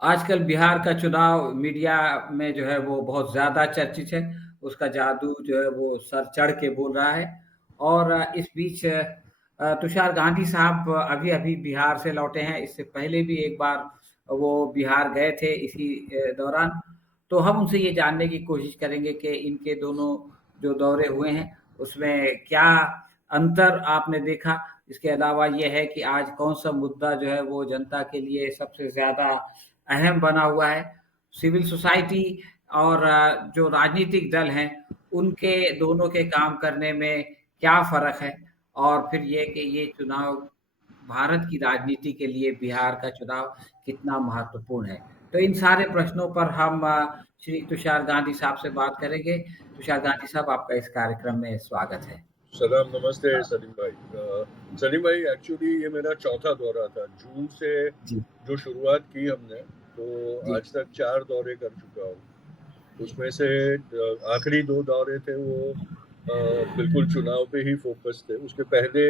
आजकल बिहार का चुनाव मीडिया में जो है वो बहुत ज़्यादा चर्चित है। उसका जादू जो है वो सर चढ़ के बोल रहा है। और इस बीच तुषार गांधी साहब अभी-अभी बिहार से लौटे हैं। इससे पहले भी एक बार वो बिहार गए थे इसी दौरान। तो हम उनसे ये जानने की कोशिश करेंगे कि इनके दोनों जो दौरे हुए हैं, उसमें क्या अंतर आपने देखा? इसके अलावा ये है कि आज कौन-सा मुद्दा जो है वो जनता के लिए सबसे ज़्यादा अहम बना हुआ है। सिविल सोसाइटी और जो राजनीतिक दल हैं, उनके दोनों के काम करने में क्या फ़र्क है? और फिर ये कि ये चुनाव भारत की राजनीति के लिए बिहार का चुनाव कितना महत्वपूर्ण है? तो इन सारे प्रश्नों पर हम श्री तुषार गांधी साहब से बात करेंगे। तुषार गांधी साहब, आपका इस कार्यक्रम में स्वागत है। सलाम, नमस्ते सलीम भाई। सलीम भाई, एक्चुअली ये मेरा चौथा दौरा था। जून से जी, जो शुरुआत की हमने, तो जी। आज तक 4 दौरे कर चुका हूँ। उसमें से आखिरी 2 दौरे थे वो बिल्कुल चुनाव पे ही फोकस थे। उसके पहले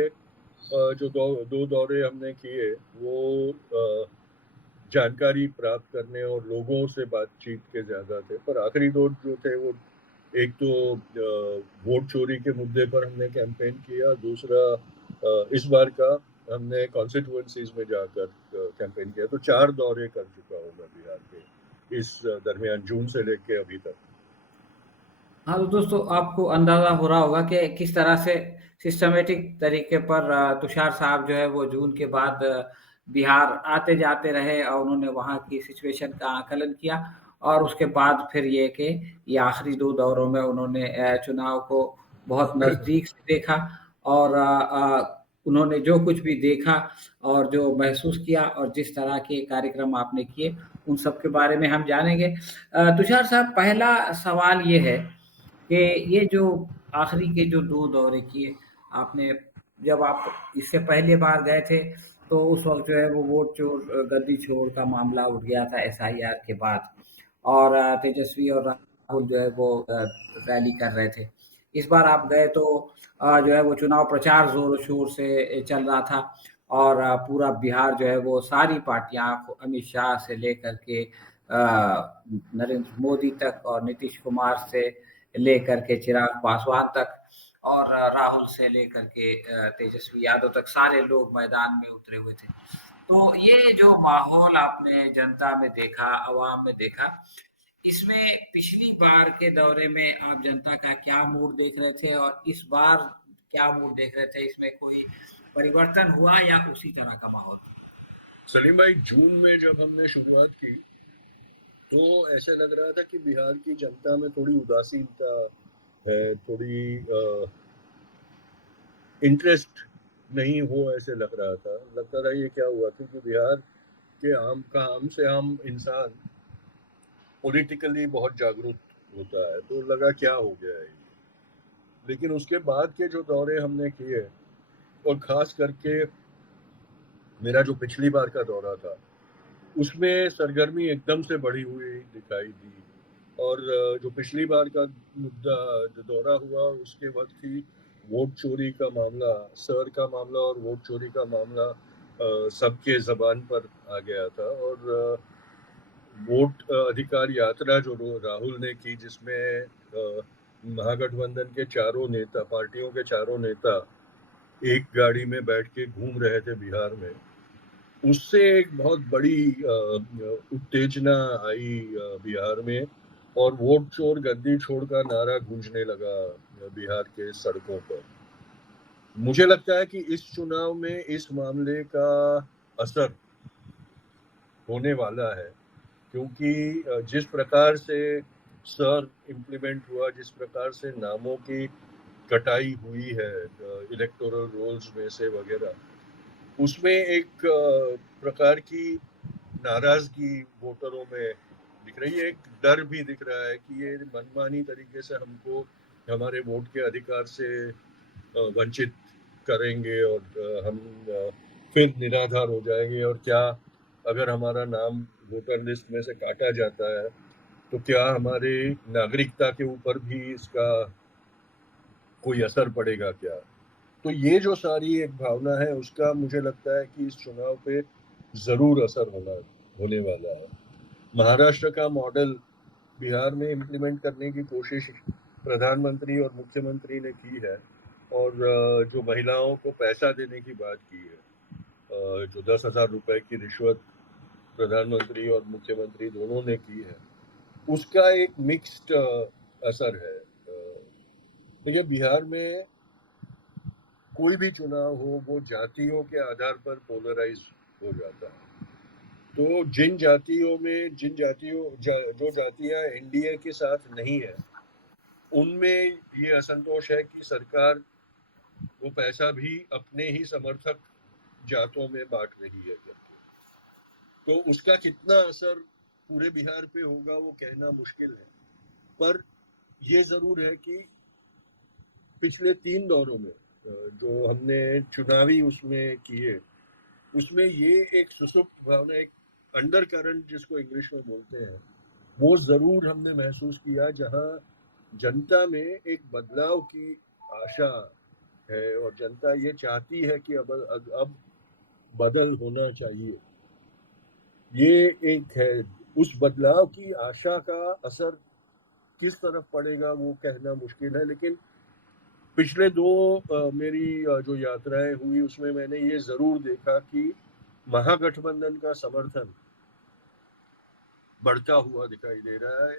जो 2 दौरे हमने किए वो जानकारी प्राप्त करने और लोगों से बातचीत के ज़्यादा थे। पर आखिरी 2 जो थे वो एक तो वोट चोरी के मुद्दे पर हमने कैंपेन किया, दूसरा इस बार का हमने कॉन्स्टिट्यूएंसीज में जाकर कैंपेन किया। तो 4 दौरे कर चुका हूँ मैं बिहार के इस दरमियान, जून से लेके अभी तक। हाँ, तो दोस्तों, आपको अंदाज़ा हो रहा होगा कि किस तरह से सिस्टमैटिक तरीके पर तुषार साहब जो है वो जून के बाद बिहार आते-जाते रहे और उन्होंने वहाँ की सिचुएशन का आकलन किया। और उसके बाद फिर ये कि ये आखिरी 2 दौरों में उन्होंने चुनाव को बहुत नज़दीक से देखा। और उन्होंने जो कुछ भी देखा और जो महसूस किया और जिस तरह के कार्यक्रम आपने किए, उन सब के बारे में हम जानेंगे। तुषार साहब, पहला सवाल ये है कि ये जो आखिरी के जो 2 दौरे किए आपने, जब आप इससे पहले बार गए थे, तो उस वक़्त जो है वो वोट चोर गद्दी छोड़ का मामला उठ गया था एसआईआर के बाद। और तेजस्वी और राहुल जो है वो रैली कर रहे थे। इस बार आप गए तो जो है वो चुनाव प्रचार ज़ोर-शोर से चल रहा था। और पूरा बिहार जो है वो सारी पार्टियाँ अमित शाह से लेकर के नरेंद्र मोदी तक और नीतीश कुमार से लेकर के चिराग पासवान तक और राहुल से लेकर के तेजस्वी यादव तक सारे लोग मैदान में उतरे हुए थे। तो ये जो माहौल आपने जनता में देखा, अवाम में देखा, इसमें पिछली बार के दौरे में आप जनता का क्या मूड देख रहे थे और इस बार क्या मूड देख रहे थे? इसमें कोई परिवर्तन हुआ या उसी तरह का माहौल था? सलीम भाई, जून में जब हमने शुरुआत की तो ऐसे लग रहा था कि बिहार की जनता में थोड़ी उदासीनता है, थोड़ी इंटरेस्ट नहीं हो, ऐसे लग रहा था। लगता था ये क्या हुआ, क्योंकि बिहार के आम से आम इंसान पॉलिटिकली बहुत जागरूक होता है, तो लगा क्या हो गया है। लेकिन उसके बाद के जो दौरे हमने किए, और खास करके मेरा जो पिछली बार का दौरा था, उसमें सरगर्मी एकदम से बढ़ी हुई दिखाई दी। और जो पिछली बार का मुद्दा जो दौरा हुआ, उसके वक्त ही वोट चोरी का मामला, सर का मामला और वोट चोरी का मामला सबके जबान पर आ गया था। और वोट अधिकार यात्रा जो राहुल ने की, जिसमें महागठबंधन के चारों नेता, पार्टियों के चारों नेता एक गाड़ी में बैठ के घूम रहे थे बिहार में, उससे एक बहुत बड़ी उत्तेजना आई बिहार में। और वोट चोर गद्दी छोड़ का नारा गूंजने लगा बिहार के सड़कों पर। मुझे लगता है कि इस चुनाव में इस मामले का असर होने वाला है, क्योंकि जिस प्रकार से सर इम्प्लीमेंट हुआ, जिस प्रकार से नामों की कटाई हुई है इलेक्टोरल रोल्स में से वगैरह, उसमें एक प्रकार की नाराजगी वोटरों में दिख रही है। एक डर भी दिख रहा है कि ये मनमानी तरीके से हमको हमारे वोट के अधिकार से वंचित करेंगे, और हम फिर निराधार हो जाएंगे। और क्या अगर हमारा नाम वोटर लिस्ट में से काटा जाता है, तो क्या हमारे नागरिकता के ऊपर भी इसका कोई असर पड़ेगा क्या? तो ये जो सारी एक भावना है, उसका मुझे लगता है कि इस चुनाव पे जरूर असर होने वाला है। महाराष्ट्र का मॉडल बिहार में इम्प्लीमेंट करने की कोशिश प्रधानमंत्री और मुख्यमंत्री ने की है, और जो महिलाओं को पैसा देने की बात की है, जो 10,000 रुपए की रिश्वत प्रधानमंत्री और मुख्यमंत्री दोनों ने की है, उसका एक मिक्स्ड असर है। देखिए, बिहार में कोई भी चुनाव हो वो जातियों के आधार पर पोलराइज हो जाता है। तो जिन जातियों जो जातियां एनडीए के साथ नहीं है, उनमें ये असंतोष है कि सरकार वो पैसा भी अपने ही समर्थक जातों में बांट रही है करके। तो उसका कितना असर पूरे बिहार पे होगा वो कहना मुश्किल है, पर ये जरूर है कि पिछले 3 दौरों में जो हमने चुनावी उसमें किए, उसमें ये एक सुसुप्त भावना, एक अंडर करंट जिसको इंग्लिश में बोलते हैं, वो जरूर हमने महसूस किया, जहां जनता में एक बदलाव की आशा है और जनता ये चाहती है कि अब बदल होना चाहिए। ये एक है। उस बदलाव की आशा का असर किस तरफ पड़ेगा वो कहना मुश्किल है, लेकिन पिछले 2 मेरी जो यात्राएं हुई उसमें मैंने ये जरूर देखा कि महागठबंधन का समर्थन बढ़ता हुआ दिखाई दे रहा है।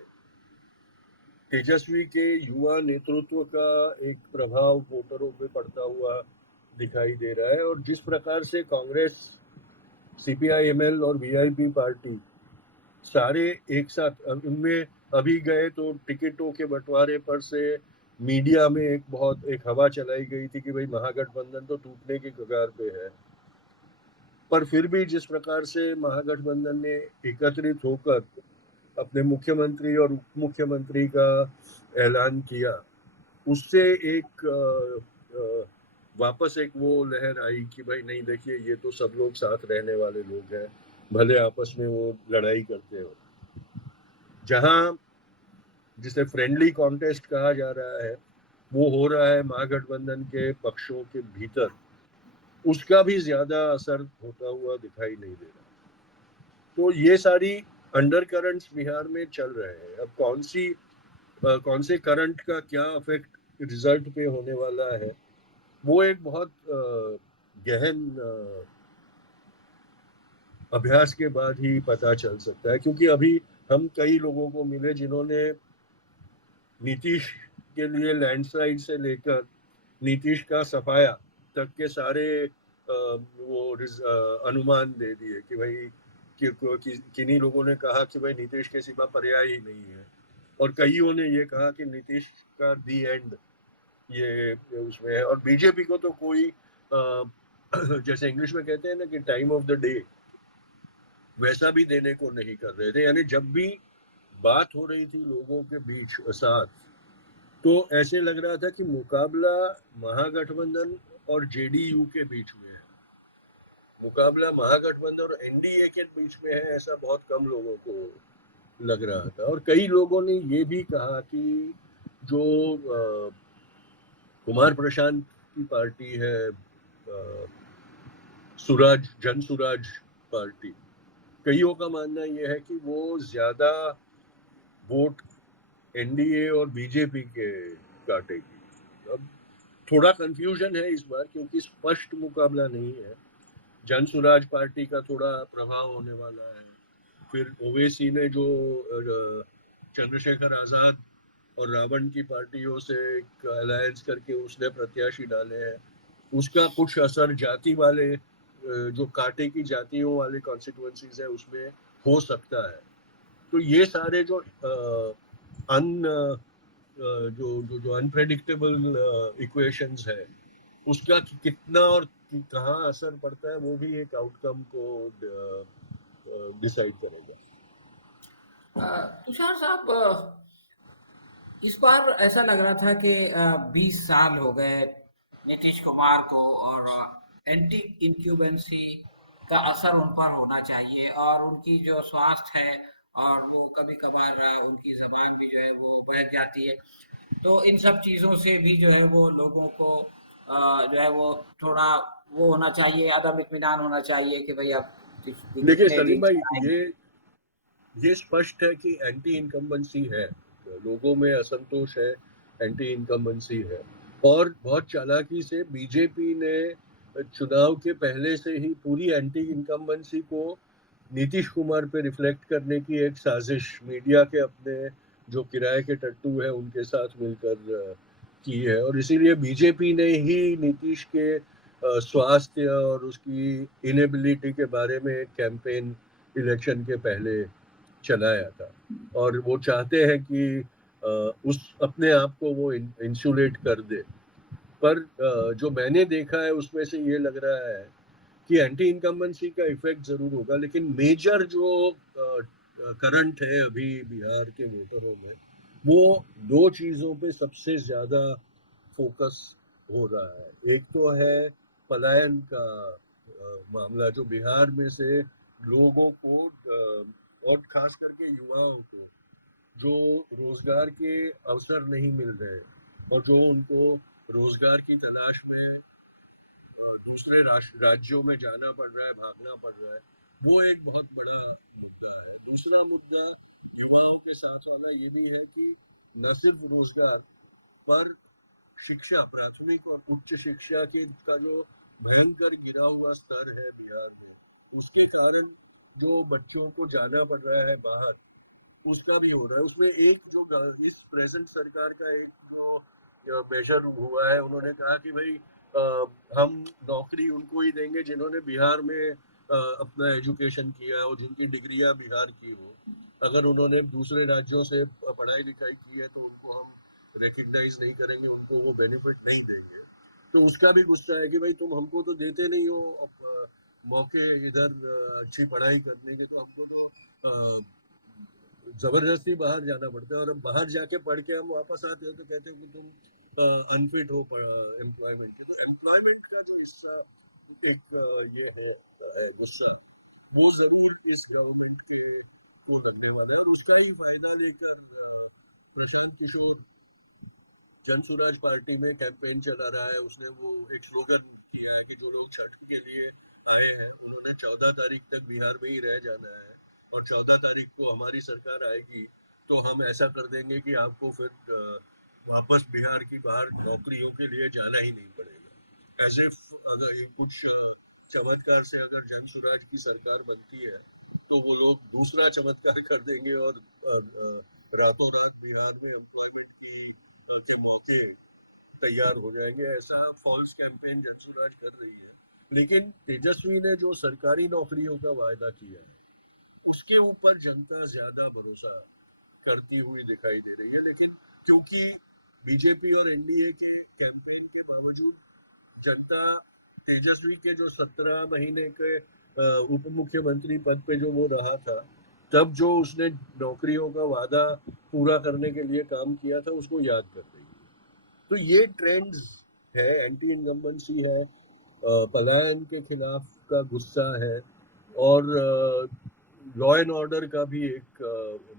तेजस्वी के युवा नेतृत्व का एक प्रभाव वोटरों पे पड़ता हुआ दिखाई दे रहा है, और जिस प्रकार से कांग्रेस, सीपीआई-एमएल और वीआईपी पार्टी सारे एक साथ उनमें अभी गए, तो टिकटों के बंटवारे पर से मीडिया में एक हवा चलाई गई थी कि भाई महागठबंधन तो टूटने की कगार पे है। पर फिर भी जिस प्रकार से महागठबंधन ने एकत्रित होकर अपने मुख्यमंत्री और उप मुख्यमंत्री का ऐलान किया, उससे वापस एक वो लहर आई कि भाई नहीं, देखिए ये तो सब लोग साथ रहने वाले लोग हैं, भले आपस में वो लड़ाई करते हो। जहां जिसे फ्रेंडली कॉन्टेस्ट कहा जा रहा है वो हो रहा है महागठबंधन के पक्षों के भीतर, उसका भी ज्यादा असर होता हुआ दिखाई नहीं दे रहा। तो ये सारी अंडर करंट्स बिहार में चल रहे हैं। अब कौन से करंट का क्या इफेक्ट रिजल्ट पे होने वाला है, वो एक बहुत गहन अभ्यास के बाद ही पता चल सकता है, क्योंकि अभी हम कई लोगों को मिले जिन्होंने नीतीश के लिए लैंडस्लाइड से लेकर नीतीश का सफाया तक के सारे अनुमान दे दिए कि भाई किन्हीं लोगों ने कहा कि भाई नीतीश के सिवा पर्याय ही नहीं है, और कईयों ने ये कहा कि नीतीश का दी एंड ये उसमें है। और बीजेपी को तो कोई जैसे इंग्लिश में कहते हैं ना कि टाइम ऑफ द डे, वैसा भी देने को नहीं कर रहे थे। यानी जब भी बात हो रही थी लोगों के बीच साथ, तो ऐसे लग रहा था कि मुकाबला महागठबंधन और जेडीयू के बीच में है, मुकाबला महागठबंधन और एनडीए के बीच में है, ऐसा बहुत कम लोगों को लग रहा था। और कई लोगों ने ये भी कहा कि जो कुमार प्रशांत की पार्टी है, जन सुराज पार्टी, कईयों का मानना यह है कि वो ज्यादा वोट एनडीए और बीजेपी के काटेगी। अब थोड़ा कंफ्यूजन है इस बार, क्योंकि स्पष्ट मुकाबला नहीं है। जन सुराज पार्टी का थोड़ा प्रभाव होने वाला है। फिर ओवैसी ने जो चंद्रशेखर आजाद और रावण की पार्टियों से एक अलायंस करके उसने प्रत्याशी डाले हैं, उसका कुछ असर जाति वाले जो कांटे की जातियों वाले कॉन्स्टिट्यूएंसीज है उसमें हो सकता है। तो ये सारे जो जो अनप्रेडिक्टेबल इक्वेशंस है, उसका कितना और कहाँ असर पड़ता है, वो भी एक आउटकम को डिसाइड करेगा। तुषार साहब, इस बार ऐसा लग रहा था कि 20 साल हो गए नीतीश कुमार को, और एंटी इंक्यूबेंसी का असर उन पर होना चाहिए, और उनकी जो स्वास्थ्य है, और वो कभी कभार उनकी जबान भी जो है वो बहक जाती है। तो इन सब चीज़ों से भी जो है वो लोगों को जो है वो थोड़ा वो होना चाहिए, अदम इत्मीनान होना चाहिए कि भाई अब देखिए कितने सलीम दिन भाई, चलाएंगे। ये स्पष्ट है कि एंटी इनकम्बेंसी है, लोगों में असंतोष है, एंटी इनकम्बेंसी है। और बहुत चालाकी से बीजेपी ने चुनाव के पहले से ही पूरी एंटी इनकम्बेंसी को नीतीश कुमार पे रिफ्लेक्ट करने की एक साजिश मीडिया के अपने जो किराए के टट्टू है उनके साथ मिलकर की है। और इसीलिए बीजेपी ने ही नीतीश के स्वास्थ्य और उसकी इनेबिलिटी के बारे में एक कैंपेन इलेक्शन के पहले चलाया था। और वो चाहते हैं कि उस अपने आप को वो इंसुलेट कर दे। पर जो मैंने देखा है उसमें से ये लग रहा है कि एंटी इनकम्बेंसी का इफेक्ट जरूर होगा, लेकिन मेजर जो करंट है अभी बिहार के वोटरों में, वो दो चीजों पे सबसे ज्यादा फोकस हो रहा है। एक तो है पलायन का मामला, जो बिहार में से लोगों को और खास करके युवाओं को जो रोजगार के अवसर नहीं मिल रहे और जो उनको रोजगार की तलाश में दूसरे राज्यों में जाना पड़ रहा है, भागना पड़ रहा है, वो एक बहुत बड़ा मुद्दा है। दूसरा मुद्दा युवाओं के साथ वाला ये भी है कि न सिर्फ रोजगार पर शिक्षा, प्राथमिक और उच्च शिक्षा के का जो भयंकर गिरा हुआ स्तर है बिहार में, उसके कारण जो बच्चों को जाना पड़ रहा है बाहर, उसका भी हो रहा है। उसमें एक जो इस प्रेजेंट सरकार का एक जो मेजर हुआ है, उन्होंने कहा कि भाई हम नौकरी उनको ही देंगे जिन्होंने बिहार में अपना एजुकेशन किया है और जिनकी डिग्रियां बिहार की हो। अगर उन्होंने दूसरे राज्यों से पढ़ाई लिखाई की है तो उनको हम रिकग्नाइज नहीं करेंगे, उनको वो बेनिफिट नहीं देंगे। तो उसका भी गुस्सा है कि भाई तुम हमको तो देते नहीं हो मौके इधर अच्छी पढ़ाई करने के, तो हमको तो जबरदस्ती बाहर जाना पड़ता है। और अब बाहर जाके पढ़ के हम वापस आते हो तो कहते हो कि तुम अनफिट हो एम्प्लॉयमेंट के। तो एम्प्लॉयमेंट का जो हिस्सा एक ये है गुस्सा, वो जरूर इस गवर्नमेंट के को लगने वाला है। और उसका ही फायदा लेकर प्रशांत किशोर जन सुराज पार्टी में कैंपेन चला रहा है। उसने वो एक स्लोगन किया है कि जो लोग छठ के लिए आए हैं उन्होंने 14 तारीख तक बिहार में ही रह जाना है, और 14 तारीख को हमारी सरकार आएगी तो हम ऐसा कर देंगे कि आपको फिर वापस बिहार की बाहर नौकरियों के लिए जाना ही नहीं पड़ेगा। एज इफ अगर कुछ चमत्कार से अगर जन सुराज की सरकार बनती है तो वो लोग दूसरा चमत्कार कर देंगे और रातों रात बिहार में एम्प्लॉयमेंट की के मौके तैयार हो जाएंगे। ऐसा फॉल्स कैंपेन जनसुराज कर रही है। लेकिन तेजस्वी ने जो सरकारी नौकरियों का वायदा किया है उसके ऊपर जनता ज्यादा भरोसा करती हुई दिखाई दे रही है। लेकिन क्योंकि बीजेपी और एनडीए के कैंपेन के बावजूद जनता तेजस्वी के जो 17 महीने के उप मुख्यमंत्री पद पे जो वो रहा था, तब जो उसने नौकरियों का वादा पूरा करने के लिए काम किया था उसको याद कर रही है। तो ये ट्रेंड्स है, एंटी इनकम्बेंसी है, पलायन के खिलाफ का गुस्सा है, और लॉ एंड ऑर्डर का भी एक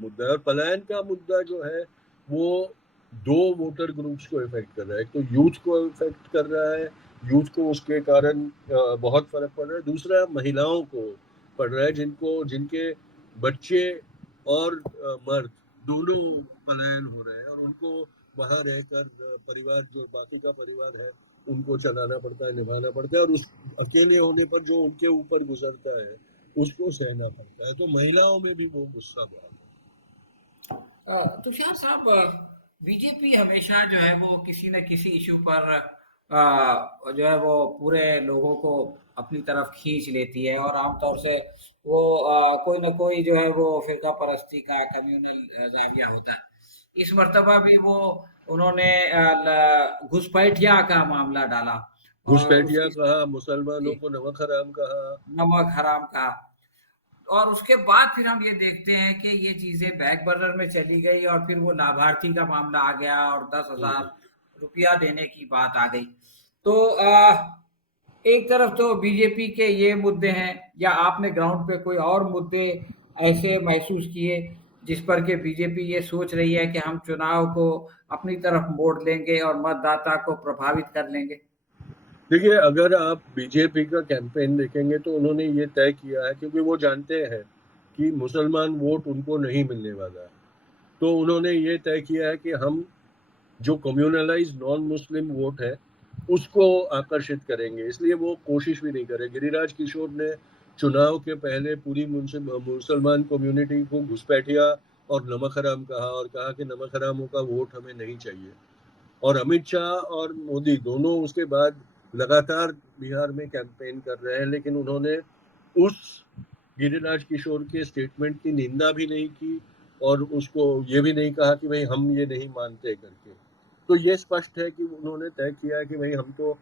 मुद्दा है। और पलायन का मुद्दा जो है वो दो वोटर ग्रुप्स को इफेक्ट कर रहा है। एक तो यूथ को इफेक्ट कर रहा है, यूथ को उसके कारण बहुत फर्क पड़ रहा है। दूसरा महिलाओं को पड़ रहा है, जिनको जिनके बच्चे और मर्द दोनों पलायन हो रहे हैं और उनको वहां रहकर परिवार, जो बाकी का परिवार है, उनको चलाना पड़ता है, निभाना पड़ता है। और उस अकेले होने पर जो उनके ऊपर गुजरता है उसको सहना पड़ता है। तो महिलाओं में भी वो गुस्सा बहुत है। तुषार साहब, बीजेपी हमेशा जो है वो किसी न किसी इशू पर जो है वो पूरे लोगों को अपनी तरफ खींच लेती है, और आमतौर से वो कोई ना कोई जो है वो फिरका परस्ती का कम्युनल जाविया होता है। इस मर्तबा भी वो उन्होंने घुसपैठिया का मामला डाला और घुसपैठिया उसकी कहा, मुसलमानों को नमक हराम कहा। नमक हराम कहा। और उसके बाद फिर हम ये देखते हैं कि ये चीजें बैक बर्नर में चली गई और फिर वो लाभार्थी का मामला आ गया और 10,000 रुपया देने की बात आ गई। तो एक तरफ तो बीजेपी के ये मुद्दे हैं, या आपने ग्राउंड पे कोई और मुद्दे ऐसे महसूस किए जिस पर के बीजेपी ये सोच रही है कि हम चुनाव को अपनी तरफ मोड़ लेंगे और मतदाता को प्रभावित कर लेंगे? देखिए, अगर आप बीजेपी का कैंपेन देखेंगे तो उन्होंने ये तय किया है, क्योंकि वो जानते हैं कि मुसलमान वोट उनको नहीं मिलने वाला है। तो उन्होंने ये तय किया है कि हम जो कम्युनलाइज नॉन मुस्लिम वोट है उसको आकर्षित करेंगे, इसलिए वो कोशिश भी नहीं करे। गिरिराज किशोर ने चुनाव के पहले पूरी मुसलमान कम्युनिटी को घुसपैठिया और नमक हराम कहा और कहा कि नमक हरामों का वोट हमें नहीं चाहिए। और अमित शाह और मोदी दोनों उसके बाद लगातार बिहार में कैंपेन कर रहे हैं, लेकिन उन्होंने उस गिरिराज किशोर के स्टेटमेंट की निंदा भी नहीं की और उसको ये भी नहीं कहा कि भाई हम ये नहीं मानते करके। तो ये स्पष्ट है कि उन्होंने तय किया है कि भाई हम तो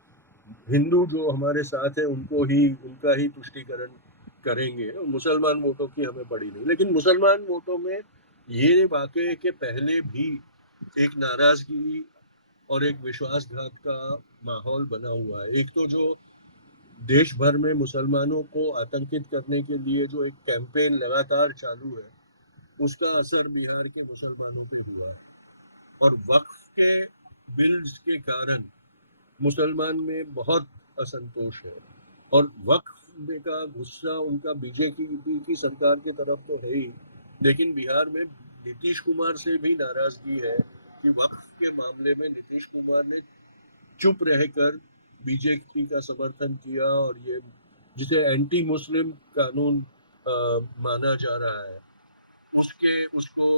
हिंदू जो हमारे साथ है उनको ही, उनका ही तुष्टीकरण करेंगे, मुसलमान वोटों की हमें पड़ी नहीं। लेकिन मुसलमान वोटों में ये वाकई के पहले भी एक नाराजगी और एक विश्वासघात का माहौल बना हुआ है। एक तो जो देश भर में मुसलमानों को आतंकित करने के लिए जो एक कैंपेन लगातार चालू है, उसका असर बिहार के मुसलमानों पे हुआ है। और वक्फ के बिल्स के कारण मुसलमान में बहुत असंतोष है और वक्फ का गुस्सा उनका बीजेपी की सरकार की तरफ तो है ही, लेकिन बिहार में नीतीश कुमार से भी नाराजगी है कि वक्फ के मामले में नीतीश कुमार ने चुप रहकर बीजेपी का समर्थन किया और ये जिसे एंटी मुस्लिम कानून माना जा रहा है उसको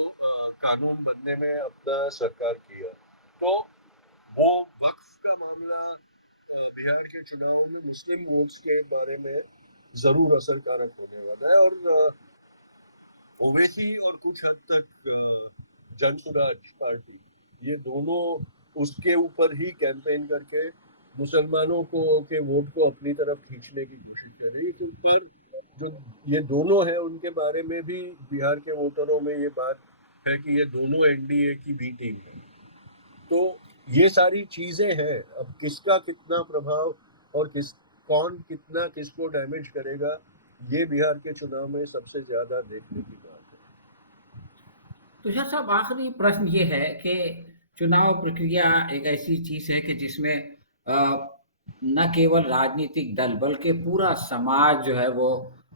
कानून बनने में अपना सरकार किया। तो वो वक्फ का मामला बिहार के चुनाव में मुस्लिम वोट्स के बारे में जरूर असरकारक होने वाला है। और ओवैसी और कुछ हद तक जन स्वराज पार्टी, ये दोनों उसके ऊपर ही कैंपेन करके मुसलमानों को के वोट को अपनी तरफ खींचने की कोशिश कर रही है। पर जो ये दोनों है उनके बारे में भी बिहार के वोटरों में ये बात है कि ये दोनों एनडीए की बी टीम है। तो ये सारी चीजें हैं, अब किसका कितना प्रभाव और कौन कितना किसको डैमेज करेगा, ये बिहार के चुनाव में सबसे ज्यादा देखने की बात है। तुषार साहब, आखिरी प्रश्न ये है कि चुनाव प्रक्रिया एक ऐसी चीज है कि जिसमें न केवल राजनीतिक दल बल्कि पूरा समाज जो है वो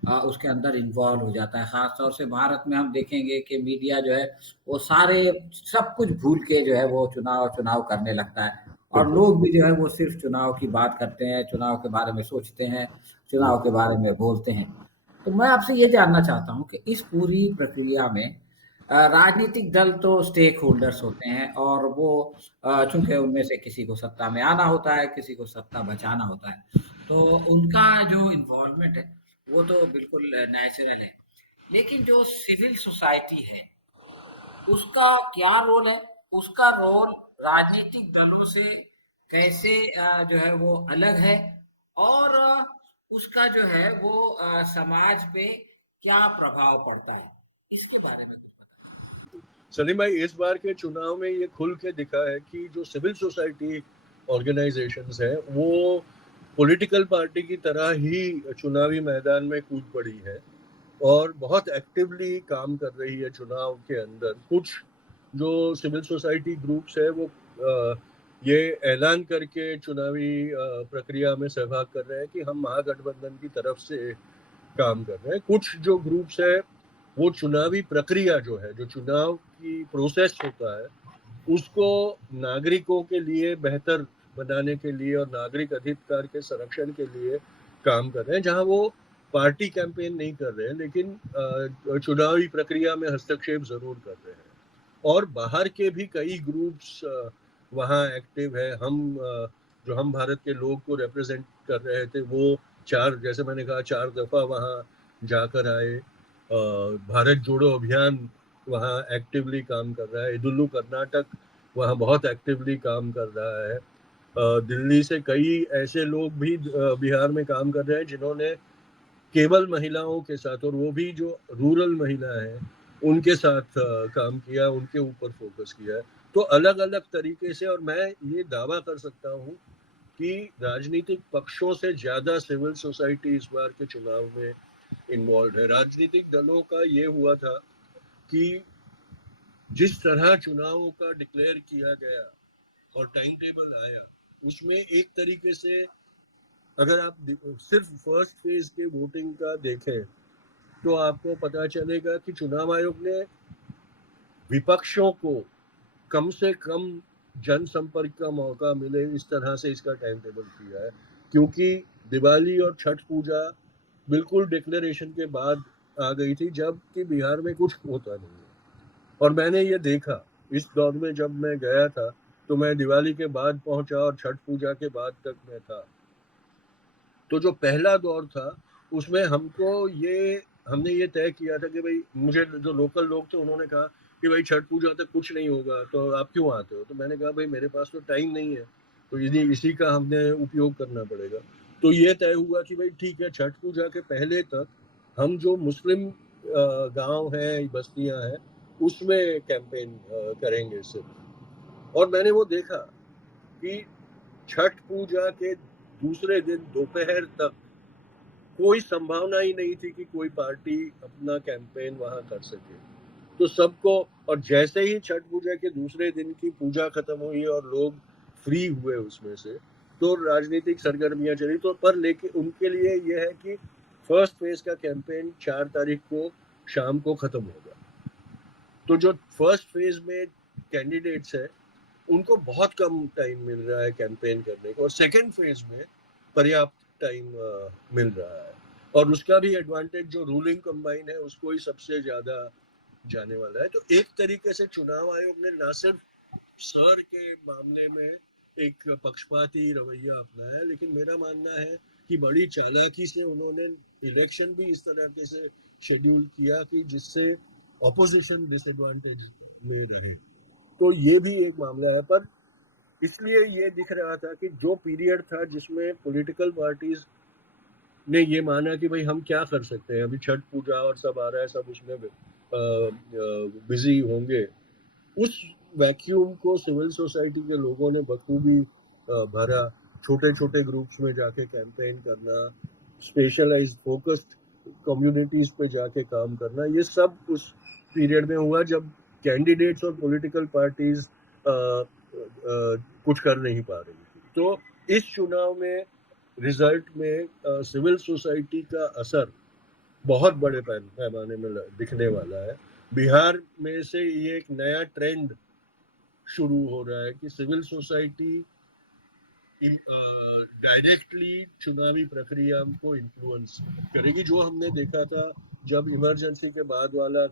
उसके अंदर इन्वॉल्व हो जाता है। खास तौर से भारत में हम देखेंगे कि मीडिया जो है वो सारे सब कुछ भूल के जो है वो चुनाव चुनाव करने लगता है, और बिल्कुल। लोग भी जो है वो सिर्फ चुनाव की बात करते हैं, चुनाव के बारे में सोचते हैं, चुनाव के बारे में बोलते हैं। तो मैं आपसे ये जानना चाहता हूँ कि इस पूरी प्रक्रिया में राजनीतिक दल तो स्टेक होल्डर्स होते हैं, और वो चूंकि उनमें से किसी को सत्ता में आना होता है, किसी को सत्ता बचाना होता है, तो उनका जो इन्वॉल्वमेंट है वो तो बिल्कुल नेचुरल है। लेकिन जो सिविल सोसाइटी है उसका क्या रोल है? उसका रोल राजनीतिक दलों से कैसे जो है वो अलग है, और उसका जो है वो समाज पे क्या प्रभाव पड़ता है? इसके बारे में कुछ बताइए। सलीम भाई, इस बार के चुनाव में ये खुल के दिखा है कि जो सिविल सोसाइटी ऑर्गेनाइजेशंस हैं वो पॉलिटिकल पार्टी की तरह ही चुनावी मैदान में कूद पड़ी है और बहुत एक्टिवली काम कर रही है चुनाव के अंदर। कुछ जो सिविल सोसाइटी ग्रुप्स है वो ये ऐलान करके चुनावी प्रक्रिया में सहभाग कर रहे हैं कि हम महागठबंधन की तरफ से काम कर रहे हैं। कुछ जो ग्रुप्स है वो चुनावी प्रक्रिया जो है, जो चुनाव की प्रोसेस होता है, उसको नागरिकों के लिए बेहतर बनाने के लिए और नागरिक अधिकार के संरक्षण के लिए काम कर रहे हैं, जहां वो पार्टी कैंपेन नहीं कर रहे हैं लेकिन चुनावी प्रक्रिया में हस्तक्षेप जरूर कर रहे हैं। और बाहर के भी कई ग्रुप्स वहाँ एक्टिव है। जो हम भारत के लोग को रिप्रेजेंट कर रहे थे वो जैसे मैंने कहा 4 दफा वहाँ जाकर आए। भारत जोड़ो अभियान वहाँ एक्टिवली काम कर रहा है। इदुल्लू कर्नाटक वहाँ बहुत एक्टिवली काम कर रहा है। दिल्ली से कई ऐसे लोग भी बिहार में काम कर रहे हैं जिन्होंने केवल महिलाओं के साथ, और वो भी जो रूरल महिला है उनके साथ काम किया, उनके ऊपर फोकस किया है। तो अलग अलग तरीके से, और मैं ये दावा कर सकता हूँ कि राजनीतिक पक्षों से ज्यादा सिविल सोसाइटी इस बार के चुनाव में इन्वॉल्व है। राजनीतिक दलों का ये हुआ था कि जिस तरह चुनावों का डिक्लेयर किया गया और टाइम टेबल आया, उसमें एक तरीके से अगर आप सिर्फ फर्स्ट फेज के वोटिंग का देखें तो आपको पता चलेगा कि चुनाव आयोग ने विपक्षों को कम से कम जनसंपर्क का मौका मिले इस तरह से इसका टाइम टेबल किया है, क्योंकि दिवाली और छठ पूजा बिल्कुल डिक्लेरेशन के बाद आ गई थी, जबकि बिहार में कुछ होता नहीं है। और मैंने ये देखा इस दौर में, जब मैं गया था तो मैं दिवाली के बाद पहुंचा और छठ पूजा के बाद तक मैं था। तो जो पहला दौर था उसमें हमने ये तय किया था कि भाई, मुझे जो लोकल लोग थे उन्होंने कहा कि भाई छठ पूजा तक कुछ नहीं होगा तो आप क्यों आते हो। तो मैंने कहा भाई मेरे पास तो टाइम नहीं है, तो इसी का हमने उपयोग करना पड़ेगा। तो ये तय हुआ कि भाई ठीक है, छठ पूजा के पहले तक हम जो मुस्लिम गांव हैं, बस्तियां हैं, उसमें कैंपेन करेंगे सिर्फ। और मैंने वो देखा कि छठ पूजा के दूसरे दिन दोपहर तक कोई संभावना ही नहीं थी कि कोई पार्टी अपना कैंपेन वहां कर सके। तो सबको, और जैसे ही छठ पूजा के दूसरे दिन की पूजा खत्म हुई और लोग फ्री हुए उसमें से, तो राजनीतिक सरगर्मियां चली। तो पर लेकिन उनके लिए यह है कि फर्स्ट फेज का कैंपेन 4 तारीख को शाम को खत्म होगा। तो जो फर्स्ट फेज में कैंडिडेट्स है उनको बहुत कम टाइम मिल रहा है कैंपेन करने को, और सेकेंड फेज में पर्याप्त टाइम मिल रहा है। और उसका भी एडवांटेज जो रूलिंग कंबाइन है उसको ही सबसे ज्यादा जाने वाला है। तो एक तरीके से चुनाव आयोग ने न सिर्फ सर के मामले में एक पक्षपाती रवैया अपनाया, लेकिन मेरा मानना है कि बड़ी चालाकी से उन्होंने इलेक्शन भी इस तरह के से शेड्यूल किया कि जिससे ऑपोजिशन डिसएडवांटेज में रहे। तो ये भी एक मामला है। पर इसलिए ये दिख रहा था कि जो पीरियड था जिसमें पॉलिटिकल पार्टीज ने ये माना कि भाई हम क्या कर सकते हैं, अभी छठ पूजा और सब आ रहा है, सब उसमें बिजी होंगे, उस वैक्यूम को सिविल सोसाइटी के लोगों ने बखूबी भरा। छोटे छोटे ग्रुप्स में जाके कैंपेन करना, स्पेशलाइज्ड फोकस्ड कम्युनिटीज पे जाके काम करना, ये सब उस पीरियड में हुआ जब कैंडिडेट्स और पॉलिटिकल पार्टीज कुछ कर नहीं पा रही थी। तो इस चुनाव में रिजल्ट में सिविल सोसाइटी का असर बहुत बड़े पैमाने में दिखने वाला है। बिहार में से ये एक नया ट्रेंड शुरू हो रहा है कि सिविल सोसाइटी डायरेक्टली चुनावी प्रक्रिया को इन्फ्लुएंस करेगी। जो हमने देखा था जब इमरजेंसी के बाद वाला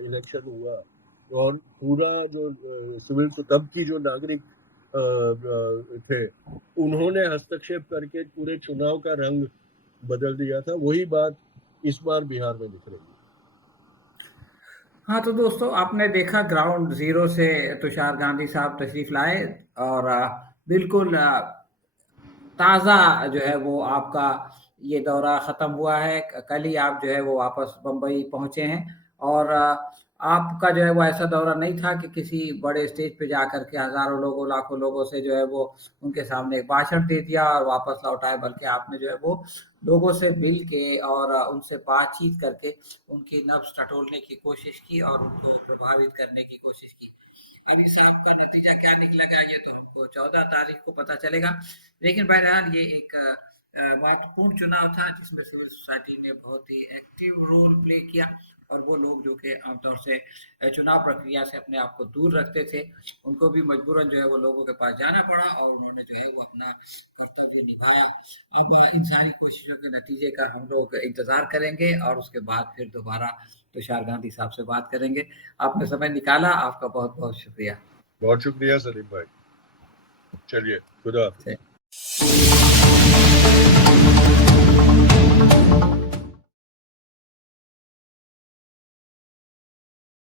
इलेक्शन हुआ, और पूरा जो सिविल तब की जो नागरिक थे उन्होंने हस्तक्षेप करके पूरे चुनाव का रंग बदल दिया था, वही बात इस बार बिहार में दिख रही है। हाँ, तो दोस्तों आपने देखा ग्राउंड ज़ीरो से तुषार गांधी साहब तशरीफ़ लाए और बिल्कुल ताज़ा जो है वो आपका ये दौरा ख़त्म हुआ है। कल ही आप जो है वो वापस बम्बई पहुँचे हैं और आपका जो है वो ऐसा दौरा नहीं था कि किसी बड़े स्टेज पे जाकर के हज़ारों लोगों, लाखों लोगों से जो है वो उनके सामने एक भाषण दे दिया और वापस लौट आए, बल्कि आपने जो है वो लोगों से मिल के और उनसे बातचीत करके उनकी नब्ज़ टटोलने की कोशिश की और उनको प्रभावित करने की कोशिश की। अब इस आपका नतीजा क्या निकलेगा ये तो हमको 14 तारीख को पता चलेगा। लेकिन बहरहाल ये एक महत्वपूर्ण चुनाव था जिसमें सिविल सोसाइटी ने बहुत ही एक्टिव रोल प्ले किया और वो लोग जो कि आमतौर से चुनाव प्रक्रिया से अपने आप को दूर रखते थे, उनको भी मजबूरन जो है वो लोगों के पास जाना पड़ा और उन्होंने जो है वो अपना कर्तव्य निभाया। अब इन सारी कोशिशों के नतीजे का हम लोग इंतज़ार करेंगे और उसके बाद फिर दोबारा तुषार गांधी साहब से बात करेंगे। आपने समय निकाला, आपका बहुत-बहुत शुक्रिया। बहुत शुक्रिया सलीम भाई। चलिए, खुदा हाफिज।